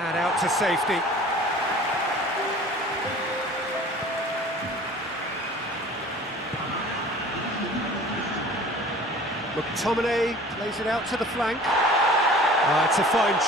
And out to safety. McTominay plays it out to the flank. It's a fine